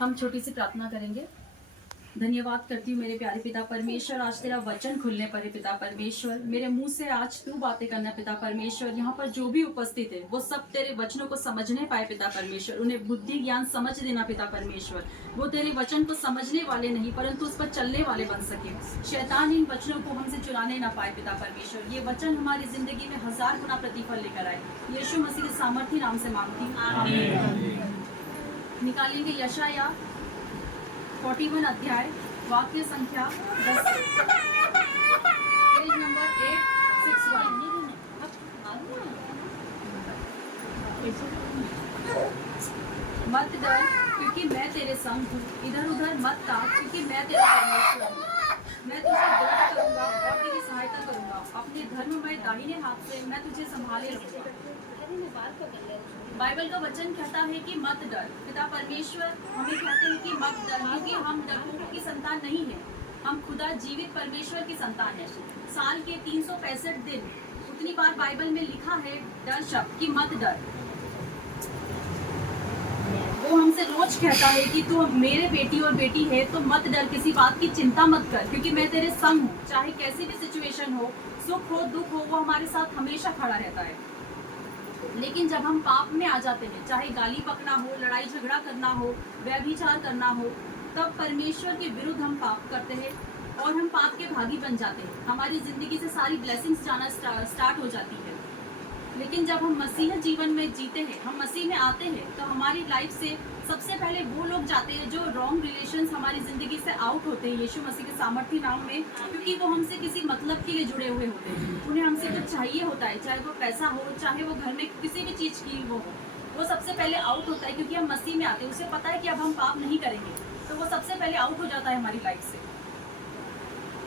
हम छोटी सी प्रार्थना करेंगे। धन्यवाद करती हूँ मेरे प्यारे पिता परमेश्वर, आज तेरा वचन खुलने पर है पिता परमेश्वर। मेरे मुंह से आज तू बातें करना पिता परमेश्वर। यहाँ पर जो भी उपस्थित है वो सब तेरे वचनों को समझने पाए पिता परमेश्वर। उन्हें बुद्धि ज्ञान समझ देना पिता परमेश्वर। वो तेरे वचन को समझने वाले नहीं परंतु उस पर चलने वाले बन सके। शैतान इन वचनों को हमसे चुराने ना पाए पिता परमेश्वर। ये वचन हमारी जिंदगी में 1000 गुना प्रतिफल लेकर आए। यीशु मसीह के सामर्थी नाम से मांगती हूँ। निकालेंगे यशाया 41 अध्याय वाक्य संख्या 10 पेज नंबर 861। मत डर क्योंकि मैं तेरे संग हूँ, इधर उधर मत ताक क्योंकि मैं तेरा परमेश्वर हूँ। मैं तुझे दृढ़ करूंगा और तेरी सहायता करूंगा। अपने धर्ममय दाहिने हाथ से मैं तुझे संभाले रखूंगा। बाइबल का वचन कहता है कि मत डर। पिता परमेश्वर हमें कहते हैं कि मत डर, क्योंकि हम डरपोकों की संतान नहीं है। हम खुदा जीवित परमेश्वर की संतान है। साल के 365 दिन उतनी बार बाइबल में लिखा है डर शब्द कि मत डर। वो हमसे रोज कहता है कि तू मेरे बेटी और बेटी है तो मत डर, किसी बात की चिंता मत कर क्योंकि मैं तेरे संग हूँ। चाहे कैसी भी सिचुएशन हो, सुख हो दुख हो, वो हमारे साथ हमेशा खड़ा रहता है। लेकिन जब हम पाप में आ जाते हैं, चाहे गाली पकना हो, लड़ाई झगड़ा करना हो, व्यभिचार करना हो, तब परमेश्वर के विरुद्ध हम पाप करते हैं और हम पाप के भागी बन जाते हैं। हमारी जिंदगी से सारी ब्लेसिंग्स जाना स्टार्ट हो जाती है। लेकिन जब हम मसीह जीवन में जीते हैं, हम मसीह में आते हैं, तो हमारी लाइफ से सबसे पहले वो लोग जाते हैं जो रॉन्ग रिलेशंस हमारी जिंदगी से आउट होते हैं यीशु मसीह के सामर्थी नाम में, क्योंकि वो हमसे किसी मतलब के लिए जुड़े हुए होते हैं। उन्हें हमसे कुछ चाहिए होता है, चाहे वो पैसा हो, चाहे वो घर में किसी भी चीज़ की वो हो, वो सबसे पहले आउट होता है क्योंकि हम मसीह में आते हैं। उसे पता है कि अब हम पाप नहीं करेंगे, तो वो सबसे पहले आउट हो जाता है हमारी लाइफ से।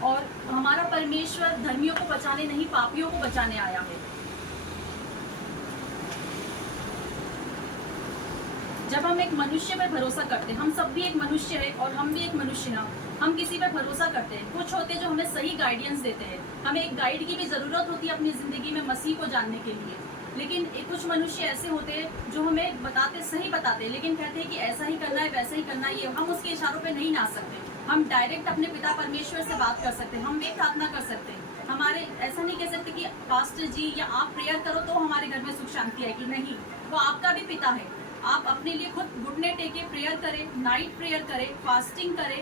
और हमारा परमेश्वर धर्मियों को बचाने नहीं, पापियों को बचाने आया है। जब हम एक मनुष्य पर भरोसा करते हैं, हम सब भी एक मनुष्य है और हम भी एक मनुष्य हैं, हम किसी पर भरोसा करते हैं। कुछ होते हैं जो हमें सही गाइडेंस देते हैं, हमें एक गाइड की भी ज़रूरत होती है अपनी ज़िंदगी में मसीह को जानने के लिए। लेकिन कुछ मनुष्य ऐसे होते हैं जो हमें सही बताते हैं, लेकिन कहते हैं कि ऐसा ही करना है, वैसा ही करना है। ये हम उसके इशारों पे नहीं ना सकते। हम डायरेक्ट अपने पिता परमेश्वर से बात कर सकते हैं, हम भी प्रार्थना कर सकते हैं। हमारे ऐसा नहीं कह सकते कि पास्टर जी या आप प्रेयर करो तो हमारे घर में सुख शांति आएगी। नहीं, वो आपका भी पिता है। आप अपने लिए खुद घुटने टेके प्रेयर करें, नाइट प्रेयर करें, फास्टिंग करें।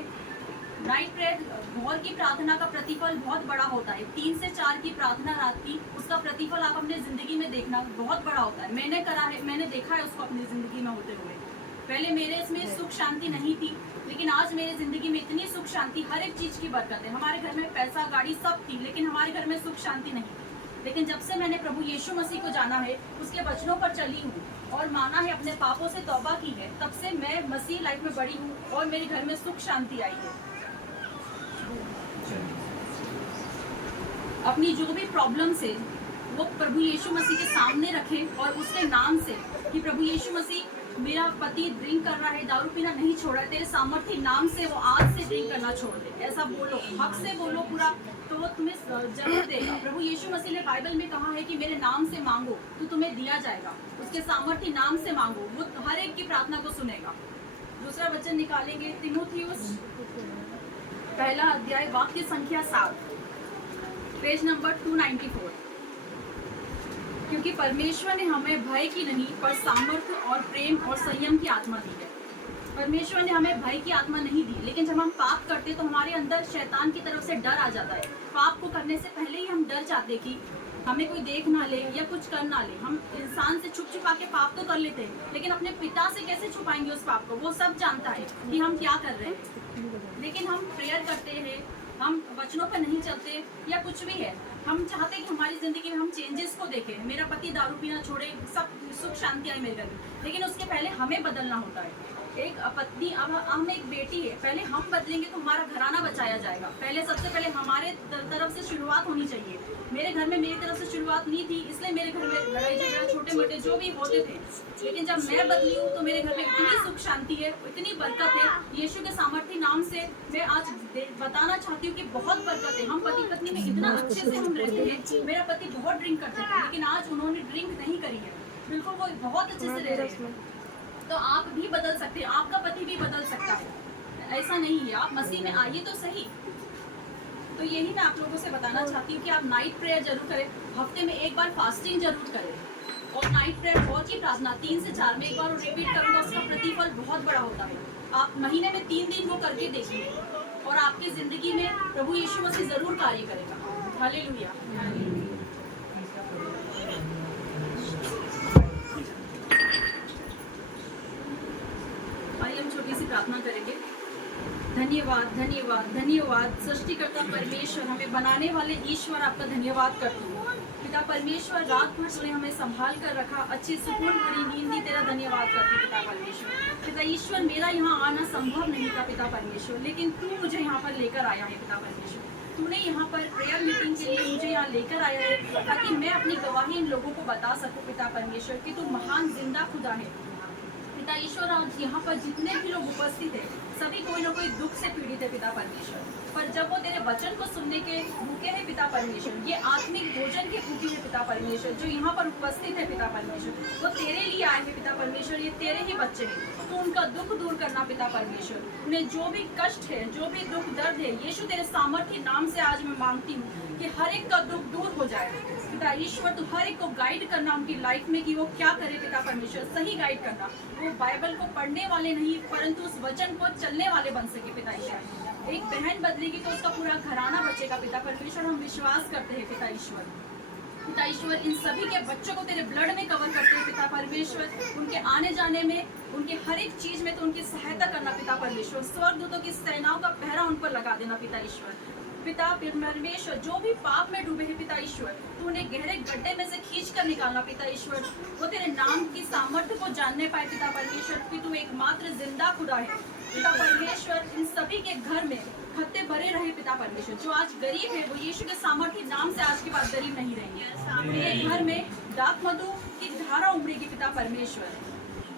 नाइट प्रेयर, भोर की प्रार्थना का प्रतिफल बहुत बड़ा होता है। 3 से 4 की प्रार्थना रात की, उसका प्रतिफल आप अपने ज़िंदगी में देखना बहुत बड़ा होता है। मैंने करा है, मैंने देखा है उसको अपनी ज़िंदगी में होते हुए। पहले मेरे इसमें सुख शांति नहीं थी, लेकिन आज मेरे ज़िंदगी में इतनी सुख शांति, हर एक चीज़ की बरकत है। हमारे घर में पैसा गाड़ी सब थी, लेकिन हमारे घर में सुख शांति नहीं। लेकिन जब से मैंने प्रभु यीशु मसीह को जाना है, उसके वचनों पर चली हूँ और माना है, अपने पापों से तौबा की है, तब से मैं मसीह लाइफ में बड़ी हूँ और मेरे घर में सुख शांति आई है। अपनी जो भी प्रॉब्लम्स है वो प्रभु यीशु मसीह के सामने रखें और उसके नाम से कि प्रभु यीशु मसीह, मेरा पति ड्रिंक कर रहा है, दारू पीना नहीं छोड़ा है, तेरे सामर्थी नाम से वो आज से ड्रिंक करना छोड़ दे। ऐसा बोलो, हक से बोलो पूरा, तो वो तुम्हें जरूर देगा। प्रभु यीशु मसीह ने बाइबल में कहा है कि मेरे नाम से मांगो तो तुम्हें दिया जाएगा। उसके सामर्थी नाम से मांगो, वो हर एक की प्रार्थना को सुनेगा। दूसरा वचन निकालेंगे, तीमुथियुस 1 अध्याय वाक्य संख्या 7, पेज नंबर 294। क्योंकि परमेश्वर ने हमें भय की नहीं पर सामर्थ्य और प्रेम और संयम की आत्मा दी है। परमेश्वर ने हमें भय की आत्मा नहीं दी, लेकिन जब हम पाप करते तो हमारे अंदर शैतान की तरफ से डर आ जाता है। पाप को करने से पहले ही हम डर जाते कि हमें कोई देख ना ले या कुछ कर ना ले। हम इंसान से छुप छुपा के पाप तो कर लेते हैं, लेकिन अपने पिता से कैसे छुपाएंगे उस पाप को? वो सब जानता है कि हम क्या कर रहे हैं। लेकिन हम प्रेयर करते हैं, हम वचनों पर नहीं चलते या कुछ भी है। हम चाहते हैं कि हमारी ज़िंदगी में हम चेंजेस को देखें, मेरा पति दारू पीना छोड़े, सब सुख शांति आए मेरे घर में। लेकिन उसके पहले हमें बदलना होता है। एक पत्नी, अब हम एक बेटी है, पहले हम बदलेंगे तो हमारा घराना बचाया जाएगा। पहले सबसे पहले हमारे तरफ से शुरुआत होनी चाहिए। मेरे घर में मेरी तरफ से शुरुआत नहीं थी, इसलिए मेरे घर में लड़ाई झगड़ा छोटे मोटे जो भी होते थे। लेकिन जब मैं बदली हूँ तो मेरे घर में इतनी सुख शांति है, इतनी बरकत है। यीशु के सामर्थी नाम से मैं आज बताना चाहती हूँ कि बहुत बरकत है। हम पति पत्नी में इतना अच्छे से हम रहते हैं। मेरा पति बहुत ड्रिंक करते थे, लेकिन आज उन्होंने ड्रिंक नहीं करी है, बिल्कुल वो बहुत अच्छे से रह रहे हैं। तो आप भी बदल सकते हैं, आपका पति भी बदल सकता है। ऐसा नहीं है, आप मसीह में आइए तो सही। तो यही मैं आप लोगों से बताना चाहती हूँ कि आप नाइट प्रेयर जरूर करें, हफ्ते में एक बार फास्टिंग जरूर करें। और नाइट प्रेयर बहुत ही प्रार्थना 3 से 4 में एक बार रिपीट करूंगा, उसका प्रतिफल बहुत बड़ा होता है। आप महीने में 3 दिन वो करके देखिए और आपकी जिंदगी में प्रभु यीशु मसीह जरूर कार्य करेगा। हालेलुया। आइए हम छोटी सी प्रार्थना करेंगे। धन्यवाद धन्यवाद धन्यवाद सृष्टिकर्ता परमेश्वर, हमें बनाने वाले ईश्वर, आपका धन्यवाद करती हूँ। पिता परमेश्वर, रात भर तूने हमें संभाल कर रखा, अच्छी सुकून भरी नींद दी, तेरा धन्यवाद करती हूँ पिता परमेश्वर। पिता ईश्वर, मेरा यहाँ आना संभव नहीं था पिता परमेश्वर, लेकिन तू मुझे यहाँ पर लेकर आया है पिता परमेश्वर। तूने यहाँ पर प्रेयर मीटिंग के लिए मुझे यहाँ लेकर आया है ताकि मैं अपनी गवाही इन लोगों को बता सकूँ पिता परमेश्वर कि तू महान जिंदा खुदा है। पिता ईश्वर, आज यहाँ पर जितने भी लोग उपस्थित है, सभी कोई ना कोई दुख से पीड़ित है पिता परमेश्वर, पर जब वो तेरे वचन को सुनने के भूखे हैं पिता परमेश्वर, ये आत्मिक भोजन के भूखे है पिता परमेश्वर, जो यहाँ पर उपस्थित है पिता परमेश्वर, वो तेरे लिए आए हैं पिता परमेश्वर, ये तेरे ही बच्चे हैं। तो उनका दुख दूर करना पिता परमेश्वर, उन्हें जो भी कष्ट है, जो भी दुख दर्द है, यीशु तेरे सामर्थ्य नाम से आज मैं मांगती हूँ कि हर एक का दुख दूर हो जाए पिता ईश्वर। तू हर एक को गाइड करना उनकी लाइफ में कि वो क्या करे पिता परमेश्वर, सही गाइड करना। वो बाइबल को पढ़ने वाले नहीं परंतु उस वचन को चलने वाले बन सके पिता ईश्वर। एक बहन बदलेगी तो उसका पूरा घराना बचेगा पिता परमेश्वर, हम विश्वास करते हैं पिता ईश्वर। पिता ईश्वर, इन सभी के बच्चों को तेरे ब्लड में कवर करते हैं पिता परमेश्वर, उनके आने जाने में, उनके हर एक चीज में तो उनकी सहायता करना पिता परमेश्वर। स्वर्गदूतों की सेनाओं का पहरा उन पर लगा देना पिता ईश्वर। पिता परमेश्वर, जो भी पाप में डूबे हैं पिता ईश्वर, तू उन्हें गहरे गड्ढे में से खींच कर निकालना पिता ईश्वर। वो तेरे नाम की सामर्थ्य को जानने पाए पिता परमेश्वर कि तू एकमात्र जिंदा खुदा है पिता परमेश्वर। इन सभी के घर में खत्ते भरे रहे पिता परमेश्वर, जो आज गरीब है वो यीशु के सामर्थ्य नाम से आज के बाद गरीब नहीं रहेंगे। मेरे घर में दाख मधु की धारा उमड़ेगी पिता परमेश्वर।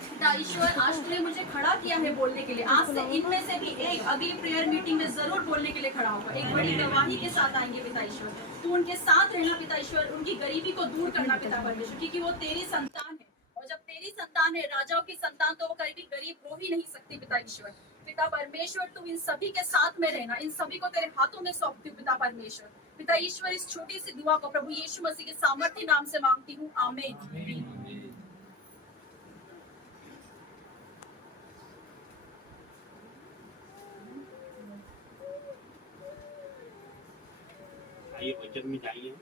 पिता ईश्वर, आज तूने मुझे खड़ा किया है बोलने के लिए, आज से इनमें से भी एक अगली प्रेयर मीटिंग में जरूर बोलने के लिए खड़ा होगा, एक बड़ी गवाही के साथ आएंगे पिता ईश्वर। तू उनके साथ रहना पिता ईश्वर, उनकी गरीबी को दूर करना पिता परमेश्वर, क्योंकि वो तेरी संतान है और जब तेरी संतान है, राजाओं की संतान, तो वो कभी गरीब हो ही नहीं सकती पिता ईश्वर। पिता परमेश्वर, तू इन सभी के साथ में रहना, इन सभी को तेरे हाथों में सौंपती हूँ पिता परमेश्वर। पिता ईश्वर, इस छोटी सी दुआ को प्रभु यीशु मसीह के सामर्थ्य नाम से मांगती हूँ, आमीन। आइए वचन में जाइए।